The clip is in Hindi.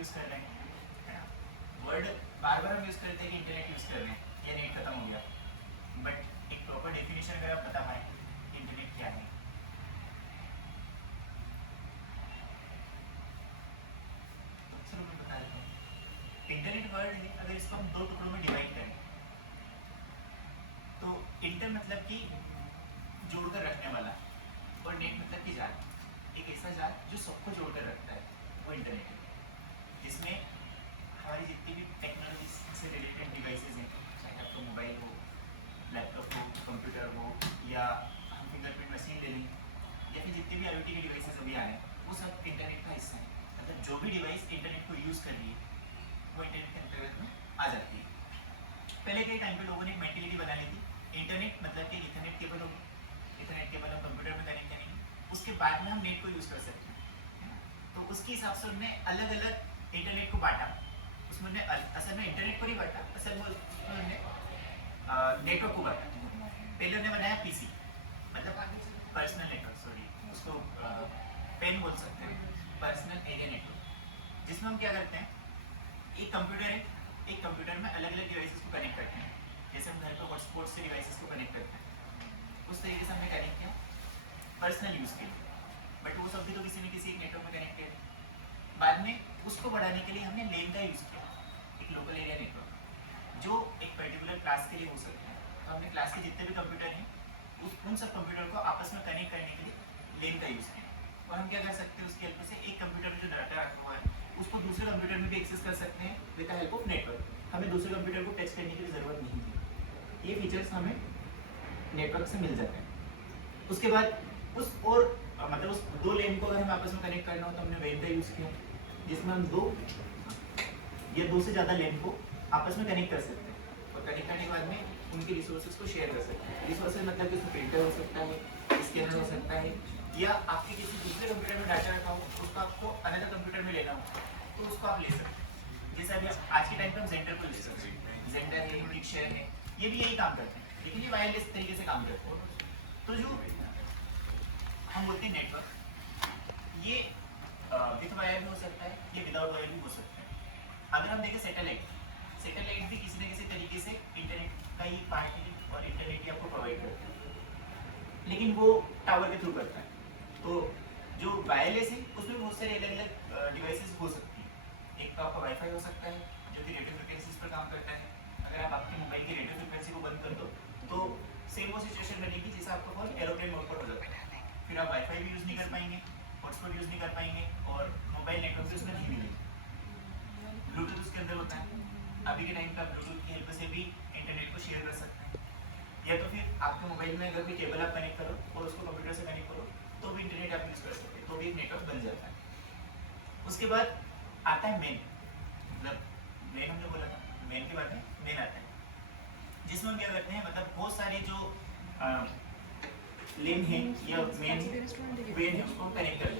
यूज़ कर रहे हैं, है ना। वर्ड बार बार हम यूज़ करते हैं कि इंटरनेट यूज़ कर रहे हैं या नेट खत्म हो गया, बट एक प्रॉपर डेफिनेशन अगर आप बता पाए इंटरनेट क्या है, तो चलो मैं बता देता हूँ। इंटरनेट वर्ड है, अगर इसको हम दो टुकड़ों में डिवाइड करें तो इंटर मतलब कि जोड़कर रखने वाला, और नेट मतलब कि जाल, एक ऐसा जाल जो सबको जोड़कर रखता है, वो इंटरनेट है। जिसमें हमारी जितनी भी टेक्नोलॉजी से रिलेटेड डिवाइसेज हैं, चाहे आपका मोबाइल हो, लैपटॉप हो, कंप्यूटर हो, या हम फिंगरप्रिंट मशीन ले लें, या फिर जितने भी IoT के डिवाइसेज अभी आ रहे हैं, वो सब इंटरनेट का हिस्सा है। मतलब जो भी डिवाइस इंटरनेट को यूज़ कर रही है वो इंटरनेट के अंतर्गत में आ जाती है। पहले के टाइम पे लोगों ने एक मेंटेलिटी बना ली थी, इंटरनेट मतलब कि इथरनेट केबल होगी, इथरनेट केबल हम कंप्यूटर में कनेक्ट करेंगे, उसके बाद में हम नेट को यूज़ कर सकते हैं। तो उसके हिसाब से उन्होंने अलग अलग इंटरनेट को बांटा। उसमें उन्होंने असल में इंटरनेट को नहीं बांटा, असल में उन्होंने नेटवर्क को बांटा। पहले उन्होंने बनाया पीसी, मतलब पर्सनल नेटवर्क, सॉरी उसको पेन बोल सकते हैं, पर्सनल एरिया नेटवर्क, जिसमें हम क्या करते हैं, एक कंप्यूटर है, एक कंप्यूटर में अलग अलग डिवाइसेस को कनेक्ट करते हैं। जैसे हम घर पर हॉटस्पॉट से डिवाइसेस को कनेक्ट करते हैं, उस तरीके से हमने कनेक्ट किया पर्सनल यूज़ के लिए, बट वो सब भी तो किसी न किसी एक नेटवर्क में कनेक्टेड है। बाद में उसको बढ़ाने के लिए हमने लेन का यूज़ किया, एक लोकल एरिया नेटवर्क, जो एक पर्टिकुलर क्लास के लिए हो सकता है। तो हमने क्लास के जितने भी कंप्यूटर हैं उन सब कंप्यूटर को आपस में कनेक्ट करने के लिए लेन का यूज़ किया। और हम क्या कर सकते हैं, उसकी हेल्प से एक कंप्यूटर में जो डाटा रखा हुआ है उसको दूसरे कंप्यूटर में भी एक्सेस कर सकते हैं with the help of network. हमें दूसरे कंप्यूटर को टच करने की ज़रूरत नहीं थी। ये फीचर्स हमें नेटवर्क से मिल जाते हैं। उसके बाद उस और मतलब उस दो लेन को अगर हमें आपस में कनेक्ट करना हो तो हमने वेन का यूज़ किया, जिसमें हम दो या दो से ज़्यादा लेन को आपस में कनेक्ट कर सकते हैं, और कनेक्ट करने के बाद में उनके रिसोर्सेज को शेयर कर सकते हैं। रिसोर्सेज मतलब कि उसमें प्रिंटर हो सकता है, स्कैनर हो सकता है, या आपके किसी दूसरे कंप्यूटर में डाटा रखा हो उसको आपको अनदर कंप्यूटर में लेना हो तो उसको आप ले सकते हैं। जैसे अभी आज के टाइम पर हम जेंडर को ले सकते हैं, जेंडर है, यूनिक शेयर है, ये भी यही काम करते हैं, लेकिन ये वायरलेस तरीके से काम करते हैं। तो जो हम बोलते हैं नेटवर्क, ये विथ वायर भी हो सकता है, ये विदाउट वायर भी हो सकता है। अगर हम देखें सैटेलाइट, सैटेलाइट भी किसी न किसी तरीके से इंटरनेट का ही पार्ट है और इंटरनेट ही आपको प्रोवाइड करता है, लेकिन वो टावर के थ्रू करता है। तो जो वायरलेस है उसमें बहुत सारे अलग अलग डिवाइसेस हो सकती हैं। एक तो आपका वाईफाई हो सकता है जो कि रेडियो फ्रिक्वेंसीज पर काम करता है। अगर आप आपके मोबाइल की रेडियो फ्रिक्वेंसी को बंद कर दो तो सेम वो सिचुएशन बनेगी जैसे आपका फोन एरोप्लेन मोड पर हो जाता है, फिर आप वाईफाई भी यूज़ नहीं कर पाएंगे, हॉटस्पॉट यूज़ नहीं कर पाएंगे, और मोबाइल नेटवर्क भी उसमें नहीं मिलेगी। ब्लूटूथ उसके अंदर होता है, अभी के टाइम पर ब्लूटूथ की हेल्प से भी इंटरनेट को शेयर कर सकते हैं। या तो फिर आपके मोबाइल में अगर कोई केबल आप कनेक्ट करो और उसको कंप्यूटर से कनेक्ट करो तो भी इंटरनेट आप यूज़ कर सकते हैं, तो भी एक नेटवर्क बन जाता है। उसके बाद आता है मेन, मतलब मेन हमने बोला था, मेन के बाद में मेन आता है, जिसमें हम क्या करते हैं, मतलब बहुत सारे जो लेन है या मेन वेन है उसको कनेक्ट कर देते हैं।